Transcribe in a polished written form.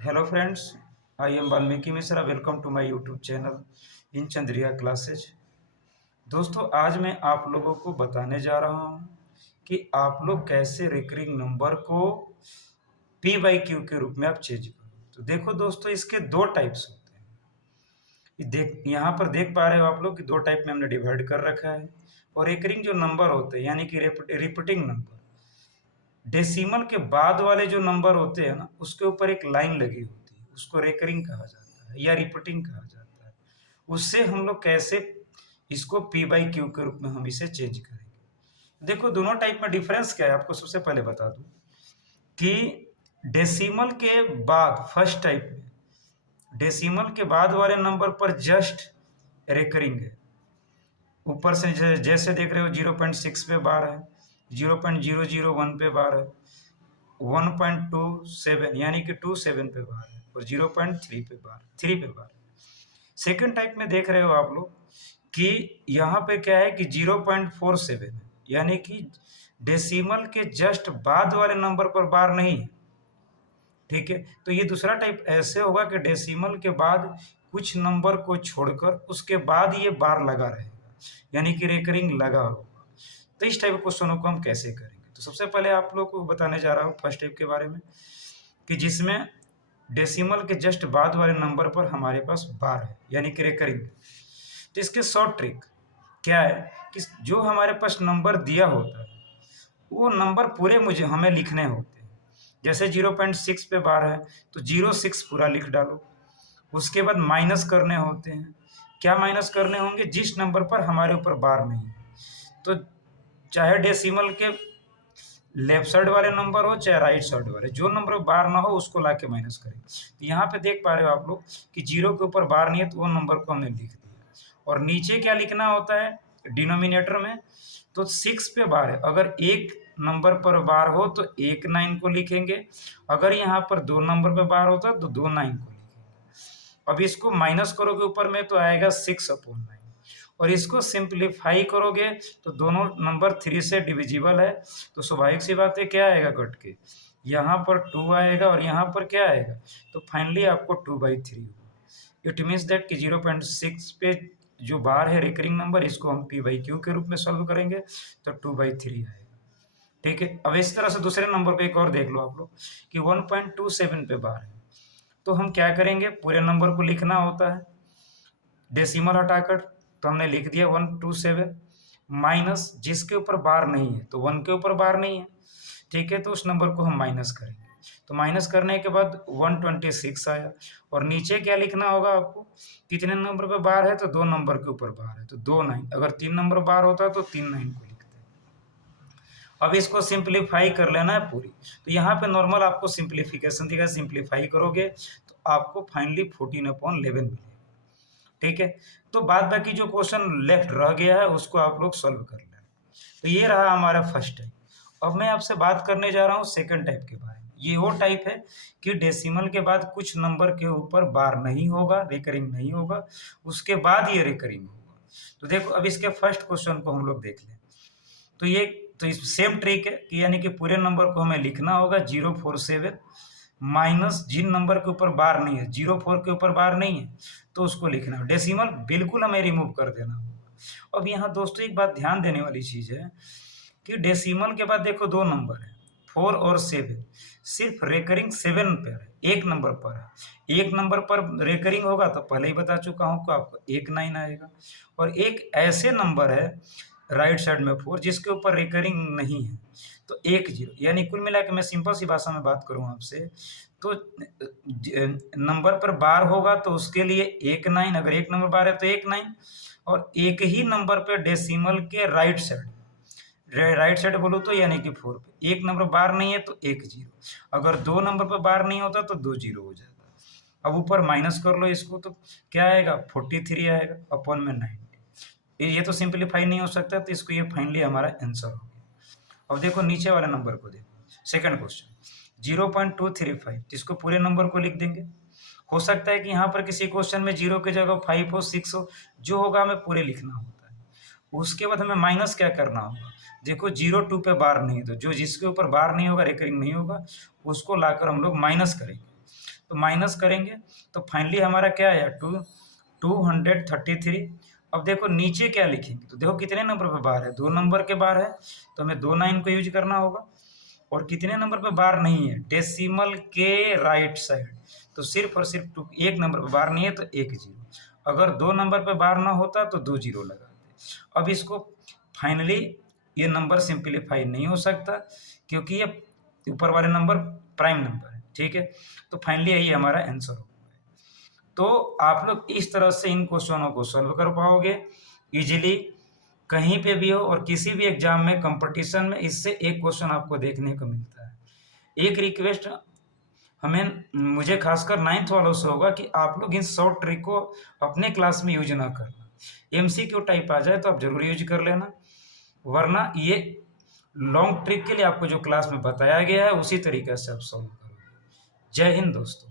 Hello friends, I am Valmiki Mishra. Welcome to my YouTube channel in Chandriya classes. दोस्तों आज मैं आप लोगों को बताने जा रहा हूँ कि आप लोग कैसे रिकरिंग नंबर को पी बाई क्यू के रूप में आप चेंज करो। तो देखो दोस्तों, इसके दो टाइप्स होते हैं। यहाँ पर देख पा रहे हो आप लोग कि दो टाइप में हमने डिवाइड कर रखा है। और रिकरिंग जो नंबर होते हैं यानी कि रिपीटिंग नंबर, डेसिमल के बाद वाले जो नंबर होते हैं ना, उसके ऊपर एक लाइन लगी होती है, उसको रेकरिंग कहा जाता है या रिपीटिंग कहा जाता है। उससे हम लोग कैसे इसको पी बाई क्यू के रूप में हम इसे चेंज करेंगे। देखो दोनों टाइप में डिफरेंस क्या है, आपको सबसे पहले बता दूं कि डेसिमल के बाद फर्स्ट टाइप में डेसिमल के बाद वाले नंबर पर जस्ट रेकरिंग है। ऊपर से जैसे देख रहे हो 0.6 पे बार है, 0.001 पे बार है, 1.27 यानी कि 27 पे बार है और 0.3 पे बार, 3 पे बार। सेकेंड टाइप में देख रहे हो आप लोग कि यहाँ पे क्या है कि 0.47 है, यानी कि डेसिमल के जस्ट बाद वाले नंबर पर बार नहीं है। ठीक है, तो ये दूसरा टाइप ऐसे होगा कि डेसिमल के बाद कुछ नंबर को छोड़कर उसके बाद ये बार लगा रहेगा, यानी कि रेकरिंग लगा होगा। तो इस टाइप के क्वेश्चनों को हम कैसे करेंगे, तो सबसे पहले आप लोग को बताने जा रहा हूँ फर्स्ट टाइप के बारे में, कि जिसमें डेसिमल के जस्ट बाद वाले नंबर पर हमारे पास बार है यानी कि रेकरिंग। तो इसके शॉर्ट ट्रिक क्या है कि जो हमारे पास नंबर दिया होता है वो नंबर पूरे मुझे हमें लिखने होते हैं। जैसे 0.6 पे बार है तो 0.6 पूरा लिख डालो। उसके बाद माइनस करने होते हैं। क्या माइनस करने होंगे? जिस नंबर पर हमारे ऊपर बार नहीं है। तो चाहे डेसिमल के लेफ्ट साइड वाले नंबर हो चाहे राइट साइड वाले, जो नंबर बार ना हो उसको ला के माइनस करें। तो यहाँ पे देख पा रहे हो आप लोग कि 0 के ऊपर बार नहीं है तो वो नंबर को हमने लिख दिया। और नीचे क्या लिखना होता है डिनोमिनेटर में? तो 6 पे बार है, अगर एक नंबर पर बार हो तो एक 9 को लिखेंगे, अगर यहाँ पर दो नंबर पर बार होता तो दो 9 को लिखेंगे। अब इसको माइनस करोगे ऊपर में तो आएगा 6/9, और इसको सिंप्लीफाई करोगे तो दोनों नंबर 3 से डिविजिबल है, तो स्वाभाविक सी बात है क्या आएगा कट के, यहाँ पर 2 आएगा और यहाँ पर क्या आएगा, तो फाइनली आपको 2/3 होगा। इट मीन्स दैट कि 0.6 पे जो बार है रिकरिंग नंबर, इसको हम पी बाई क्यू के रूप में सॉल्व करेंगे तो 2/3 आएगा। ठीक है, अब इस तरह से दूसरे नंबर को एक और देख लो आप लोग कि 1.27 पे बार है, तो हम क्या करेंगे, पूरे नंबर को लिखना होता है डेसिमल हटाकर, तो हमने लिख दिया 127 माइनस जिसके ऊपर बार नहीं है, तो 1 के ऊपर बार नहीं है। ठीक है, तो उस नंबर को हम माइनस करेंगे, तो माइनस करने के बाद 126 आया। और नीचे क्या लिखना होगा आपको, कितने नंबर पे बार है, तो दो नंबर के ऊपर बार है तो 2 9, अगर 3 नंबर बार होता तो 3 9 को लिखते हैं। अब इसको सिंप्लीफाई कर लेना है पूरी, तो यहाँ पे नॉर्मल आपको सिंप्लीफिकेशन दिखा, सिंप्लीफाई करोगे तो आपको फाइनली 14/11 मिलेगा। ठीक है, तो बाद बाकी जो क्वेश्चन लेफ्ट रह गया है उसको आप लोग सॉल्व कर लेना। तो ये रहा हमारा फर्स्ट टाइप। अब मैं आपसे बात करने जा रहा हूँ सेकंड टाइप के बारे में। ये वो टाइप है कि डेसिमल के बाद कुछ नंबर के ऊपर बार नहीं होगा, रिकरिंग नहीं होगा, उसके बाद ये रिकरिंग होगा। तो देखो अब इसके फर्स्ट क्वेश्चन को हम लोग देख लें। तो ये तो इस सेम ट्रिक है कि यानी कि पूरे नंबर को हमें लिखना होगा 047 माइनस जिन नंबर के ऊपर बार नहीं है, 04 के ऊपर बार नहीं है तो उसको लिखना है, डेसिमल बिल्कुल हमें रिमूव कर देना होगा। अब यहाँ दोस्तों एक बात ध्यान देने वाली चीज है कि डेसिमल के बाद देखो दो नंबर है 4 और 7, सिर्फ रेकरिंग 7 पर है, एक नंबर पर है। एक नंबर पर रेकरिंग होगा तो पहले ही बता चुका हूँ कि आपको एक 9 आएगा। और एक ऐसे नंबर है राइट साइड में 4 जिसके ऊपर रिकरिंग नहीं है तो 1 0, यानी कुल मिला के मैं सिंपल सी भाषा में बात करूँ आपसे तो नंबर पर बार होगा तो उसके लिए 1 9, अगर एक नंबर बार है तो 1 9, और एक ही नंबर पे डेसिमल के राइट साइड बोलो तो यानी कि 4 पे एक नंबर बार नहीं है तो 1 0, अगर दो नंबर पर बार नहीं होता तो 2 0 हो जाता। अब ऊपर माइनस कर लो इसको तो क्या आएगा 43 आएगा अपॉन में 90। ये तो सिंप्लीफाई नहीं हो सकता, तो इसको ये फाइनली हमारा आंसर हो गया। अब देखो नीचे वाले नंबर को देखो, सेकंड क्वेश्चन 0.235, जिसको पूरे नंबर को लिख देंगे। हो सकता है कि यहाँ पर किसी क्वेश्चन में 0 की जगह 5 हो 6 हो, जो होगा हमें पूरे लिखना होता है। उसके बाद हमें माइनस क्या करना होगा, देखो 0 2 पे बार नहीं, तो जो जिसके ऊपर बार नहीं होगा रिकरिंग नहीं होगा उसको लाकर हम लोग माइनस करेंगे। तो माइनस करेंगे तो फाइनली हमारा क्या आया 233। अब देखो नीचे क्या लिखेंगे, तो देखो कितने नंबर पे बार है, 2 नंबर के बार है, तो हमें 2 9 को यूज करना होगा। और कितने नंबर पे बार नहीं है, डेसिमल के राइट साइड, तो सिर्फ और सिर्फ 1 नंबर पे बार नहीं है तो 1 जीरो। अगर 2 नंबर पे बार ना होता तो 2 जीरो लगाते। अब इसको फाइनली ये नंबर सिंप्लीफाई नहीं हो सकता क्योंकि ये ऊपर वाले नंबर प्राइम नंबर है, ठीक है। तो फाइनली यही हमारा आंसर होगा। तो आप लोग इस तरह से इन क्वेश्चनों को सॉल्व कर पाओगे इजीली, कहीं पे भी हो और किसी भी एग्जाम में कंपटीशन में इससे एक क्वेश्चन आपको देखने को मिलता है। एक रिक्वेस्ट मुझे खासकर 9th वालों से होगा कि आप लोग इन शॉर्ट ट्रिक को अपने क्लास में यूज ना करना। एमसीक्यू टाइप आ जाए तो आप जरूर यूज कर लेना, वरना ये लॉन्ग ट्रिक के लिए आपको जो क्लास में बताया गया है उसी तरीके से आप सॉल्व करोगे। जय हिंद दोस्तों।